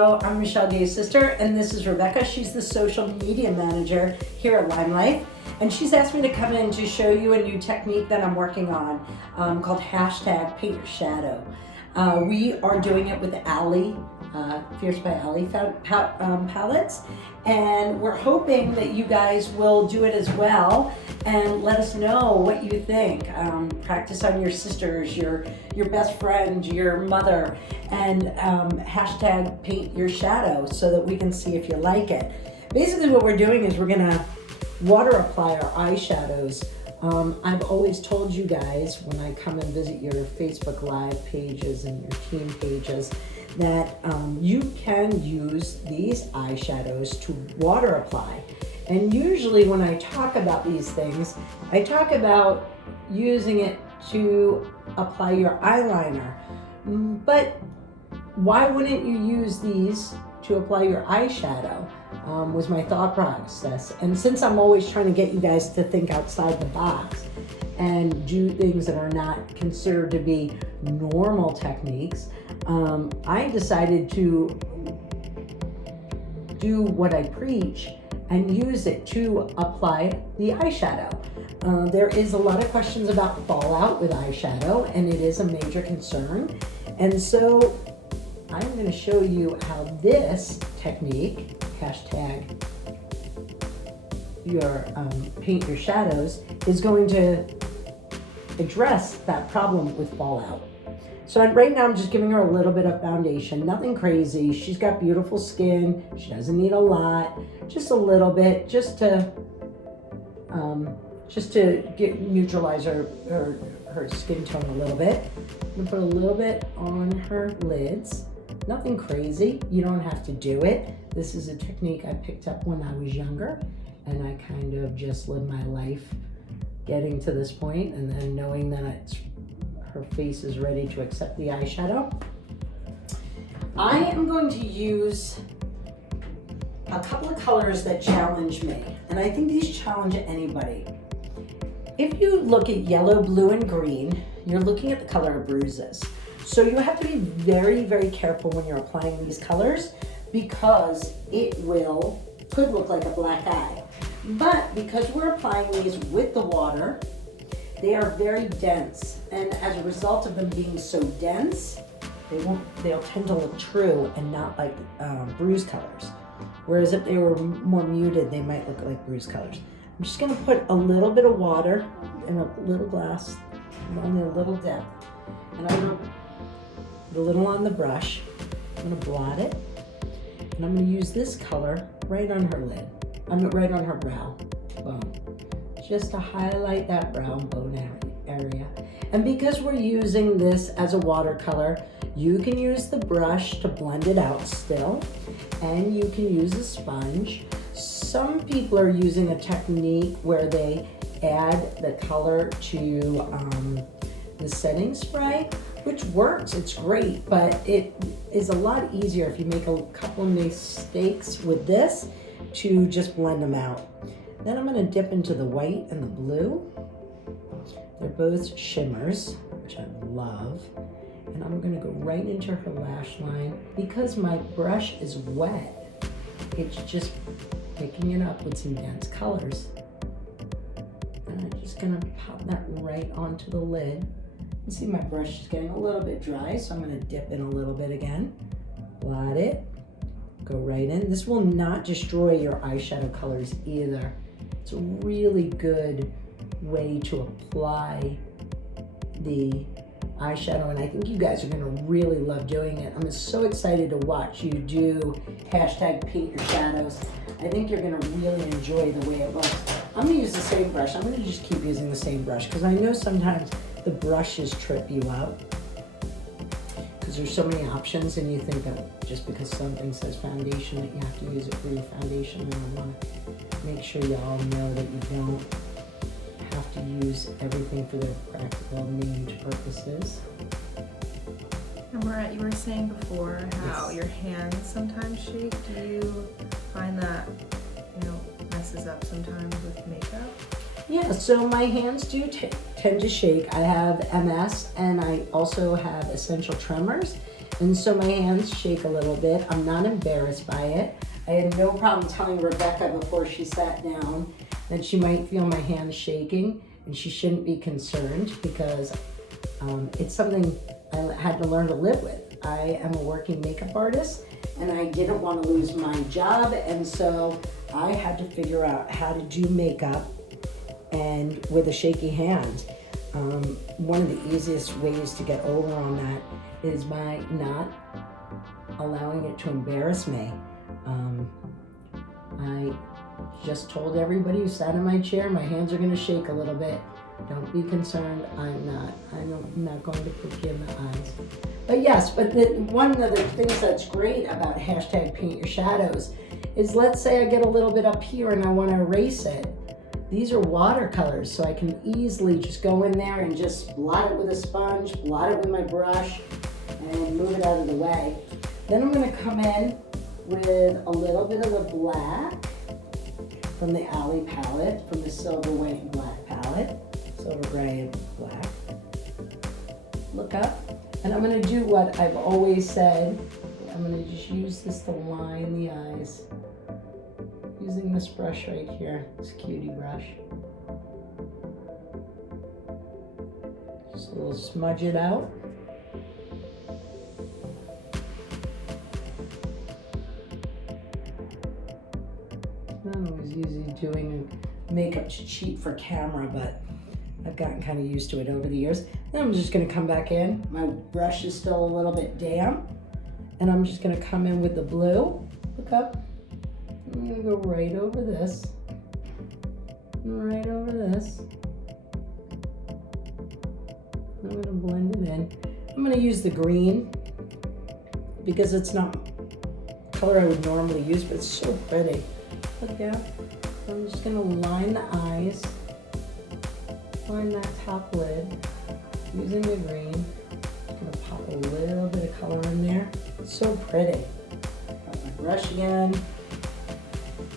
Hello, I'm Michele Gay's sister, and this is Rebecca. She's the social media manager here at Limelight, and she's asked me to come in to show you a new technique that I'm working on called hashtag Paint Your Shadow. We are doing it with Aly, Fierce by Aly palettes, and we're hoping that you guys will do it as well and let us know what you think. Practice on your sisters, your best friend, your mother, and hashtag Paint Your Shadow so that we can see if you like it. Basically what we're doing is we're gonna water apply our eyeshadows. I've always told you guys when I come and visit your Facebook Live pages and your team pages that you can use these eyeshadows to water apply. And usually when I talk about these things, I talk about using it to apply your eyeliner. But why wouldn't you use these to apply your eyeshadow? Was my thought process. And since I'm always trying to get you guys to think outside the box and do things that are not considered to be normal techniques, I decided to do what I preach and use it to apply the eyeshadow. There is a lot of questions about fallout with eyeshadow, and it is a major concern. And so I'm going to show you how this technique, hashtag your Paint Your Shadows, is going to address that problem with fallout. So right now I'm just giving her a little bit of foundation, nothing crazy. She's got beautiful skin. She doesn't need a lot, just a little bit, just to neutralize her skin tone a little bit. I'm gonna put a little bit on her lids. Nothing crazy, you don't have to do it. This is a technique I picked up when I was younger, and I kind of just lived my life getting to this point and then knowing that her face is ready to accept the eyeshadow. I am going to use a couple of colors that challenge me, and I think these challenge anybody. If you look at yellow, blue, and green, you're looking at the color of bruises. So you have to be very, very careful when you're applying these colors because it could look like a black eye. But because we're applying these with the water, they are very dense. And as a result of them being so dense, they'll tend to look true and not like bruise colors. Whereas if they were more muted, they might look like bruise colors. I'm just gonna put a little bit of water in a little glass, only a little depth. And I'm gonna put a little on the brush. I'm gonna blot it. And I'm gonna use this color right on her lid. Right on her brow bone. Just to highlight that brow bone area. And because we're using this as a watercolor, you can use the brush to blend it out still, and you can use a sponge. Some people are using a technique where they add the color to the setting spray, which works, it's great, but it is a lot easier if you make a couple of mistakes with this to just blend them out. Then I'm gonna dip into the white and the blue. They're both shimmers, which I love. And I'm gonna go right into her lash line. Because my brush is wet, it's just picking it up with some dense colors. And I'm just gonna pop that right onto the lid. You see my brush is getting a little bit dry, so I'm gonna dip in a little bit again. Blot it, go right in. This will not destroy your eyeshadow colors either. It's a really good way to apply the eyeshadow, and I think you guys are gonna really love doing it. I'm so excited to watch you do hashtag Paint Your Shadows. I think you're gonna really enjoy the way it looks. I'm gonna use the same brush. I'm gonna just keep using the same brush because I know sometimes the brushes trip you out because there's so many options and you think that just because something says foundation that you have to use it for your foundation, and I want to make sure you all know that you don't have to use everything for their practical named purposes. And Maret, you were saying before how your hands sometimes shake. Do you find that, messes up sometimes with makeup? Yeah, so my hands do tend to shake. I have MS and I also have essential tremors. And so my hands shake a little bit. I'm not embarrassed by it. I had no problem telling Rebecca before she sat down that she might feel my hands shaking, and she shouldn't be concerned because it's something I had to learn to live with. I am a working makeup artist, and I didn't want to lose my job, and so I had to figure out how to do makeup and with a shaky hand. One of the easiest ways to get over on that is by not allowing it to embarrass me. I just told everybody who sat in my chair, my hands are going to shake a little bit. Don't be concerned. I'm not going to poke you in the eyes. But yes, one of the things that's great about hashtag paint your shadows is, let's say I get a little bit up here and I want to erase it. These are watercolors, so I can easily just go in there and just blot it with a sponge, blot it with my brush, and move it out of the way. Then I'm going to come in with a little bit of the black from the Aly palette, from the silver, white, and black palette. Silver, gray, and black. Look up. And I'm going to do what I've always said. I'm going to just use this to line the eyes. Using this brush right here, this cutie brush. Just a little smudge it out. I'm always usually doing makeup to cheat for camera, but I've gotten kind of used to it over the years. Then I'm just going to come back in. My brush is still a little bit damp, and I'm just going to come in with the blue. Look up. I'm going to go right over this, right over this. I'm going to blend it in. I'm going to use the green because it's not the color I would normally use, but it's so pretty. Look down. I'm just going to line the eyes, line that top lid using the green. I'm going to pop a little bit of color in there. It's so pretty. Got my brush again.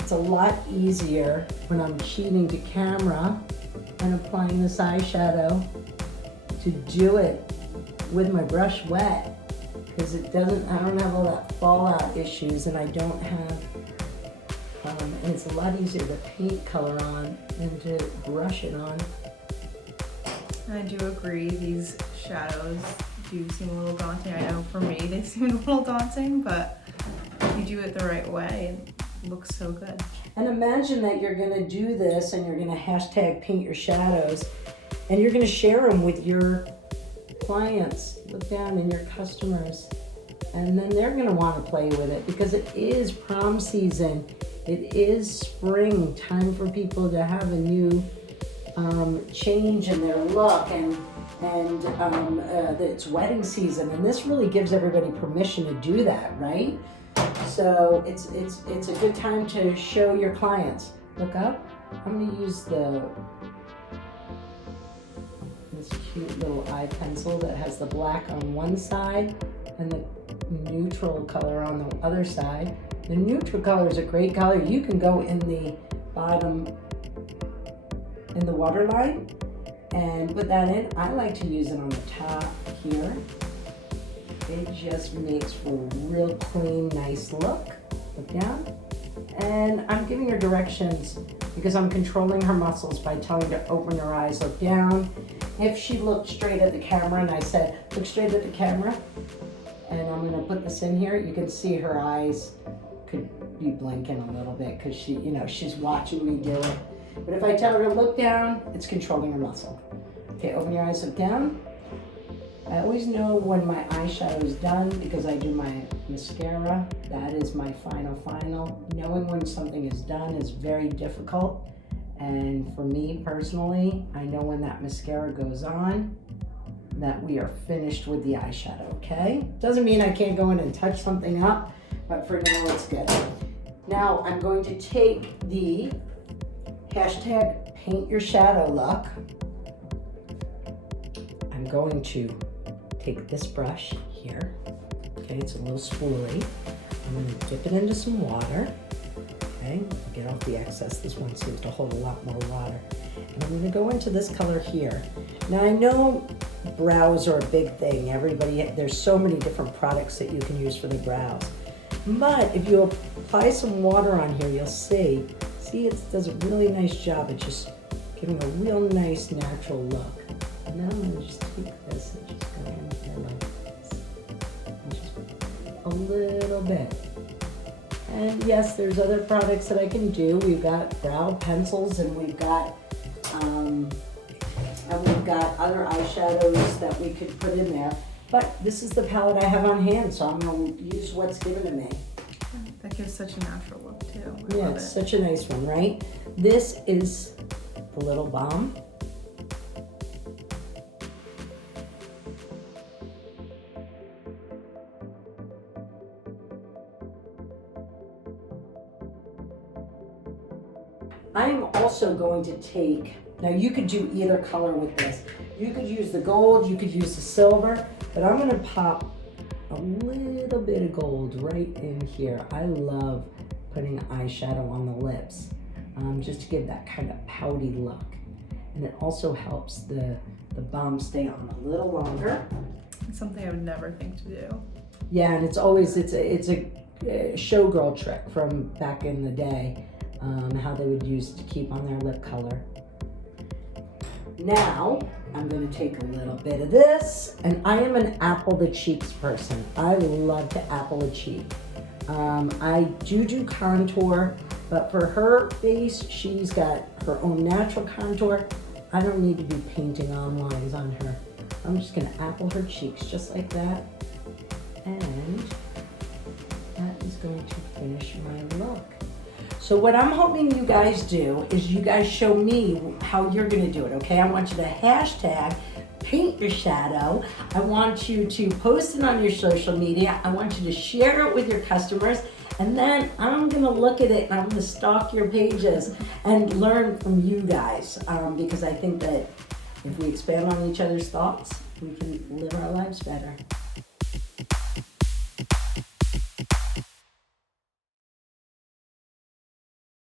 It's a lot easier when I'm cheating to camera and applying this eyeshadow to do it with my brush wet, because I don't have all that fallout issues, and I don't have, and it's a lot easier to paint color on than to brush it on. I do agree, these shadows do seem a little daunting. I know for me they seem a little daunting, but if you do it the right way, it looks so good. And imagine that you're gonna do this and you're gonna hashtag paint your shadows, and you're gonna share them with your clients, look down, and your customers. And then they're gonna wanna play with it because it is prom season. It is spring, time for people to have a new change in their look, and it's wedding season, and this really gives everybody permission to do that, right? So it's a good time to show your clients. Look up. I'm gonna use this cute little eye pencil that has the black on one side and the neutral color on the other side. The neutral color is a great color. You can go in the bottom, in the waterline, and put that in. I like to use it on the top here. It just makes for a real clean, nice look. Look down. And I'm giving her directions because I'm controlling her muscles by telling her to open her eyes, look down. If she looked straight at the camera and I said, look straight at the camera, and I'm gonna put this in here, you can see her eyes could be blinking a little bit because she's watching me do it. But if I tell her to look down, it's controlling her muscle. Okay, open your eyes, look down. I always know when my eyeshadow is done because I do my mascara. That is my final. Knowing when something is done is very difficult. And for me personally, I know when that mascara goes on that we are finished with the eyeshadow, okay? Doesn't mean I can't go in and touch something up, but for now it's good. Now I'm going to take the hashtag paint your shadow look. I'm going to take this brush here, okay, it's a little spoolie. I'm going to dip it into some water, Okay, get off the excess. This one seems to hold a lot more water. And I'm gonna go into this color here. Now I know brows are a big thing. There's so many different products that you can use for the brows. But if you apply some water on here, you'll see it does a really nice job at just giving a real nice natural look. And then I'm gonna just take this and just go in here like this. And just a little bit. And yes, there's other products that I can do. We've got brow pencils and we've got other eyeshadows that we could put in there. But this is the palette I have on hand, so I'm gonna use what's given to me. That gives such a natural look too. Yeah, it's such a nice one, right? This is the Little Balm. I'm also going to take, now you could do either color with this. You could use the gold, you could use the silver, but I'm gonna pop a little bit of gold right in here. I love putting eyeshadow on the lips, just to give that kind of pouty look. And it also helps the balm stay on a little longer. It's something I would never think to do. Yeah, and it's a showgirl trick from back in the day, how they would use it to keep on their lip color. Now, I'm gonna take a little bit of this, and I am an apple the cheeks person. I love to apple a cheek. I do contour, but for her face, she's got her own natural contour. I don't need to be painting on lines on her. I'm just gonna apple her cheeks just like that. And that is going to finish my look. So what I'm hoping you guys do is you guys show me how you're gonna do it, okay? I want you to hashtag paint your shadow. I want you to post it on your social media. I want you to share it with your customers. And then I'm gonna look at it and I'm gonna stalk your pages and learn from you guys. Because I think that if we expand on each other's thoughts, we can live our lives better.